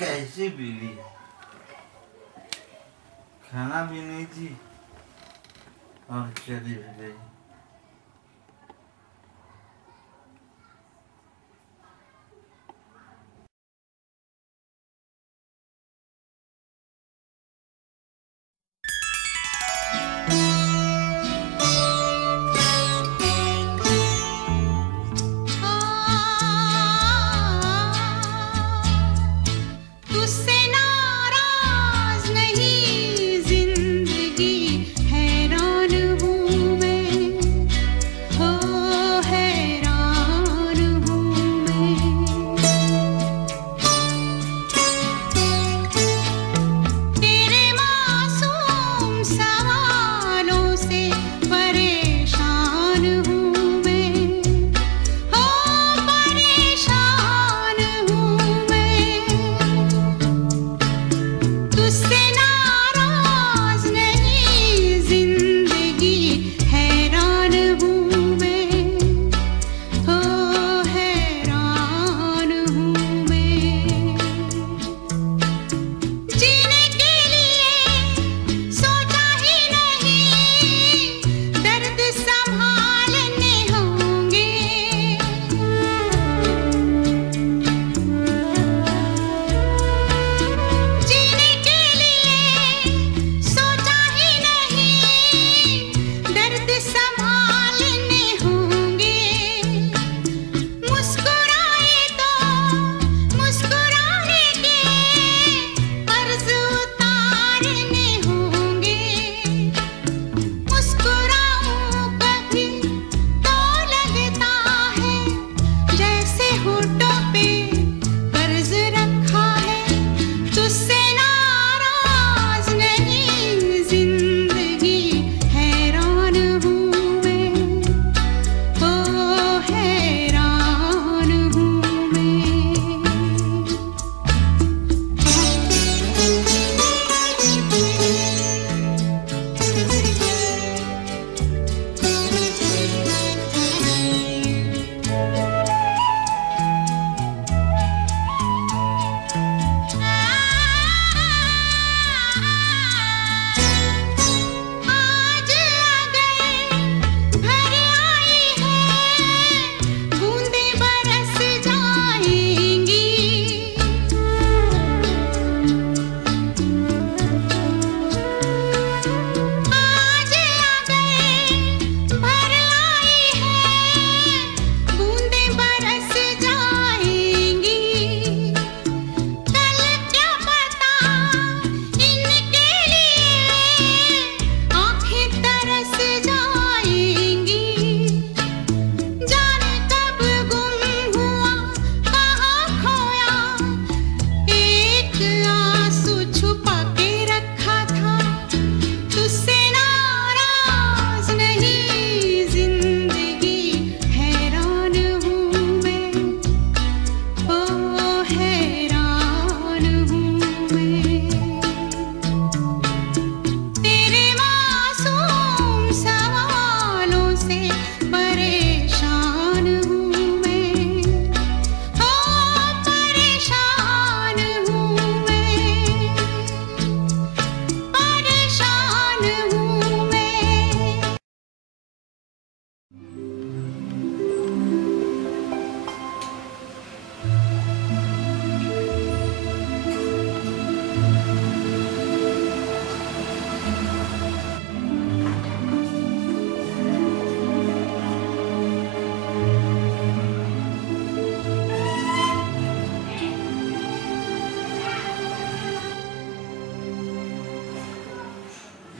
कैसी बीवी है, खाना भी नहीं थी और चली भी गई।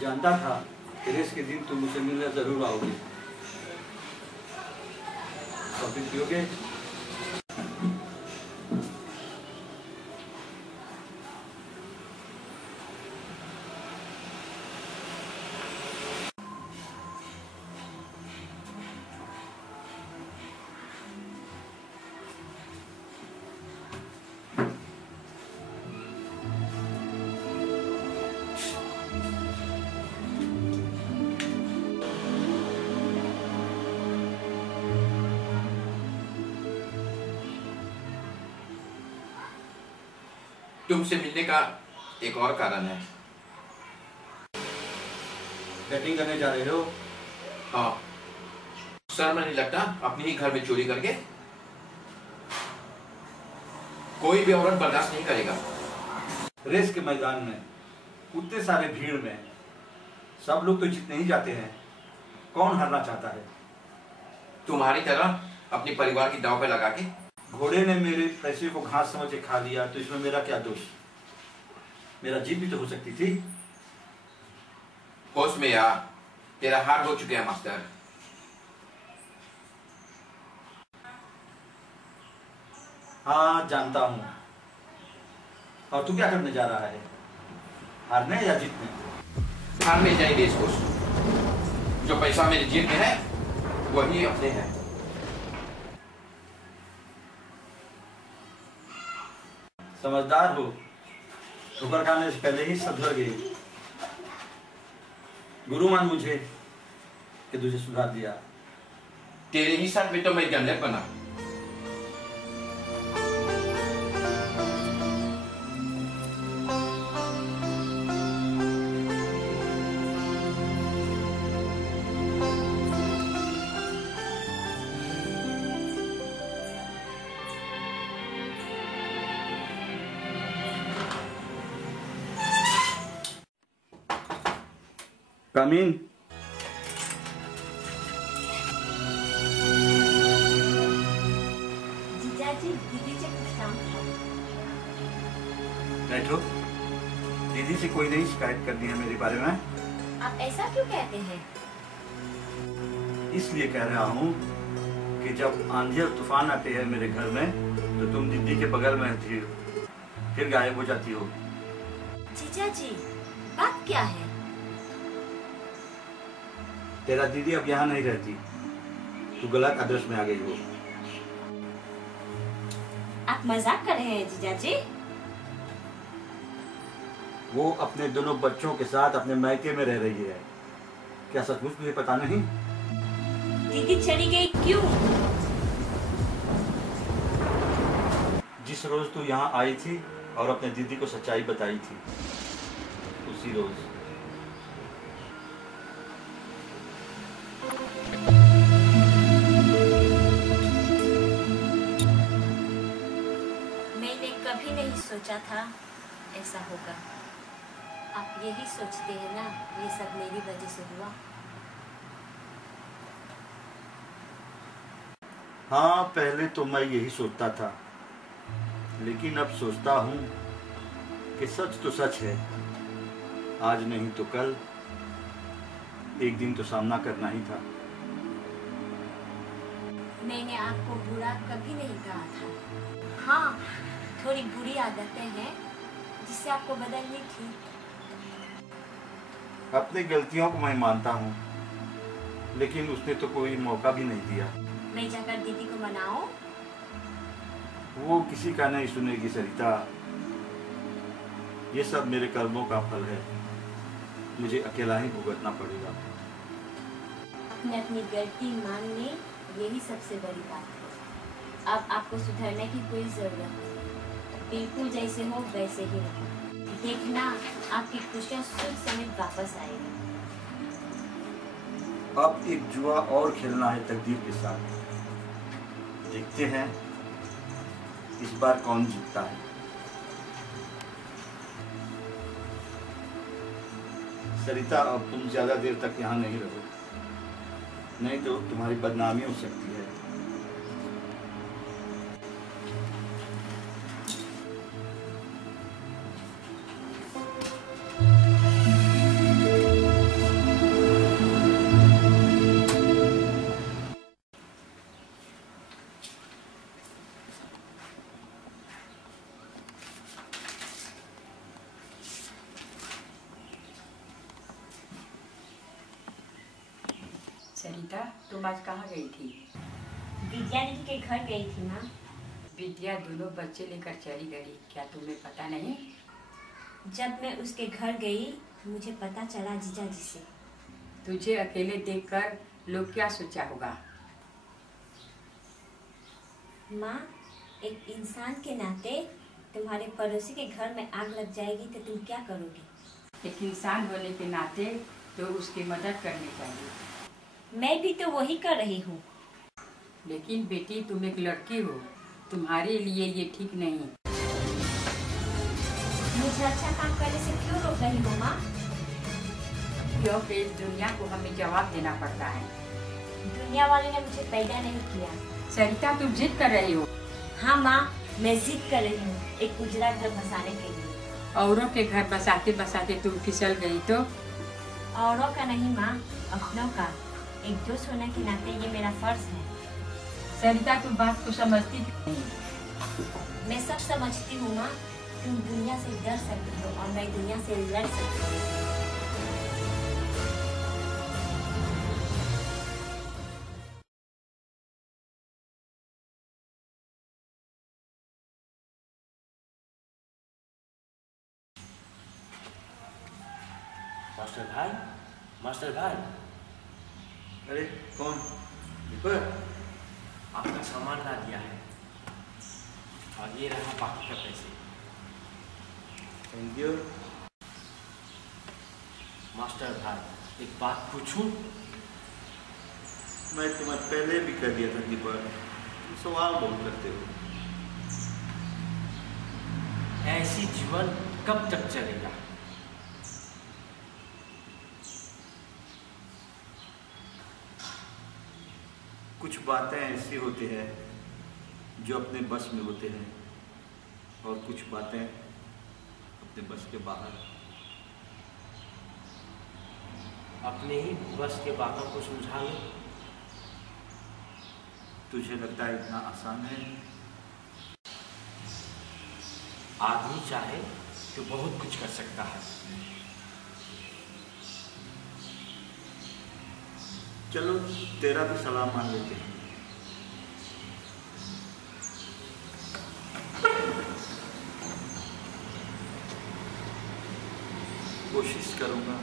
जानता था कि रेस के दिन तुम मुझसे मिलने जरूर आओगे। कॉफी पियोगे? तुमसे मिलने का एक और कारण है। बैटिंग करने जा रहे हो? हाँ, शर्म नहीं लगता अपने ही घर में चोरी करके? कोई भी औरत बर्दाश्त नहीं करेगा। रेस के मैदान में उतने सारे भीड़ में सब लोग तो जीतने ही जाते हैं, कौन हारना चाहता है? तुम्हारी तरह अपने परिवार की दांव पे लगा के। घोड़े ने मेरे पैसे को घास समझ के खा लिया तो इसमें मेरा क्या दोष? मेरा जीत भी तो हो सकती थी। होश में आ, तेरा हार हो चुके हैं मास्टर। हाँ जानता हूँ। और तू क्या करने जा रहा है, हारने या जीतने? हारने जाएंगे इसको। जो पैसा मेरे जेब में है वही अपने है। समझदार हो, ठोकर खाने से पहले ही सुधर गई। गुरु मान मुझे कि तुझे सुधार दिया। तेरे ही साथ में तो मैं गंदर बना। Come in. जीजाजी, दीदी से कुछ काम था। बैठो। दीदी से कोई नहीं शिकायत करनी है मेरे बारे में। आप ऐसा क्यों कहते हैं? इसलिए कह रहा हूँ कि जब आंधी और तूफान आते हैं मेरे घर में तो तुम दीदी के बगल में रहती हो, फिर गायब हो जाती हो। जीजाजी, बात क्या है? तेरा दीदी अब यहाँ नहीं रहती, तू गलत आदर्श में आ गई हो। आप मजाक कर रहे हैं जीजाजी? वो अपने दोनों बच्चों के साथ अपने मायके में रह रही है। क्या सचमुच तुझे पता नहीं? दीदी चली गई क्यों? जिस रोज तू यहाँ आई थी और अपने दीदी को सच्चाई बताई थी, उसी रोज। मैंने कभी नहीं सोचा था ऐसा होगा। आप यही सोचते हैं ना, ये सब मेरी वजह से हुआ। हाँ, पहले तो मैं यही सोचता था, लेकिन अब सोचता हूँ कि सच तो सच है। आज नहीं तो कल एक दिन तो सामना करना ही था। मैंने आपको बुरा कभी नहीं कहा था। हाँ, थोड़ी बुरी आदतें हैं जिससे आपको बदलनी थी। अपनी गलतियों को मैं मानता हूँ, लेकिन उसने तो कोई मौका भी नहीं दिया। मैं जाकर दीदी को मनाऊं? वो किसी का नहीं सुनेगी सरिता। ये सब मेरे कर्मों का फल है, मुझे अकेला ही भुगतना पड़ेगा। अपने अपनी गलती मान ली, यही सबसे बड़ी बात है। अब आपको सुधरने की कोई जरूरत नहीं। बिल्कुल जैसे हो वैसे ही रहो। देखना, आपकी खुशियाँ सुध समेत वापस आएगी। अब एक जुआ और खेलना है तकदीर के साथ। देखते हैं इस बार कौन जीतता है। सरिता, अब तुम ज्यादा देर तक यहाँ नहीं रहो, नहीं तो तुम्हारी बदनामी हो सकती है। सरिता, तुम आज कहाँ गई थी? विद्या दीदी के घर गई थी माँ। विद्या दोनों बच्चे लेकर चली गई, क्या तुम्हें पता नहीं? जब मैं उसके घर गई मुझे पता चला जीजा जी से। तुझे अकेले देखकर लोग क्या सोचा होगा? माँ, एक इंसान के नाते तुम्हारे पड़ोसी के घर में आग लग जाएगी तो तुम क्या करोगी? एक इंसान होने के नाते तो उसकी मदद करनी चाहिए। मैं भी तो वही कर रही हूँ। लेकिन बेटी, तुम एक लड़की हो, तुम्हारे लिए ये ठीक नहीं। मुझे अच्छा काम करने से क्यों रोक रही हो माँ? क्योंकि इस दुनिया को हमें जवाब देना पड़ता है। दुनिया वाले ने मुझे पैदा नहीं किया। सरिता, तुम जिद कर रही हो। हाँ माँ, मैं जिद कर रही हूँ एक उजड़ा घर बसाने के लिए। औरों के घर बसाते बसाते तुम फिसल गई तो? औरों का नहीं माँ, अपनों का। एक दोस्त होने के नाते ये मेरा फर्ज है। सरिता, तुम बात को समझती क्यों नहीं? मैं सब समझती हूँ माँ। तुम दुनिया से डर सकती हो और मैं दुनिया से लड़ सकती हूँ। मास्टर भाई। अरे कौन? दीपक, आपका सामान ला दिया है और ये रहा बाकी का पैसे। Thank you. मास्टर भाई, एक बात पूछूं? मैं तुम्हें पहले भी कह दिया था दीपक, तुम सवाल बहुत करते हो। ऐसी जीवन कब तक चलेगा? कुछ बातें ऐसी होती है जो अपने बस में होते हैं और कुछ बातें अपने बस के बाहर। अपने ही बस के बातों को समझा लो। तुझे लगता है इतना आसान है? आदमी चाहे तो बहुत कुछ कर सकता है। चलो तेरा भी सलाम मान लेते हैं। कोशिश करूंगा।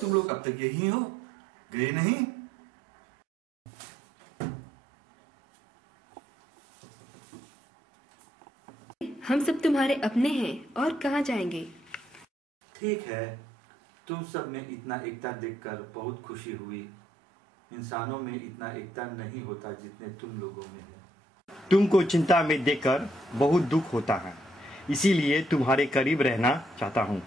तुम लोग अब तक यही हो, गए नहीं? हम सब तुम्हारे अपने हैं और कहाँ जाएंगे। ठीक है, तुम सब में इतना एकता देखकर बहुत खुशी हुई। इंसानों में इतना एकता नहीं होता जितने तुम लोगों में है। तुमको चिंता में देखकर बहुत दुख होता है, इसीलिए तुम्हारे करीब रहना चाहता हूँ।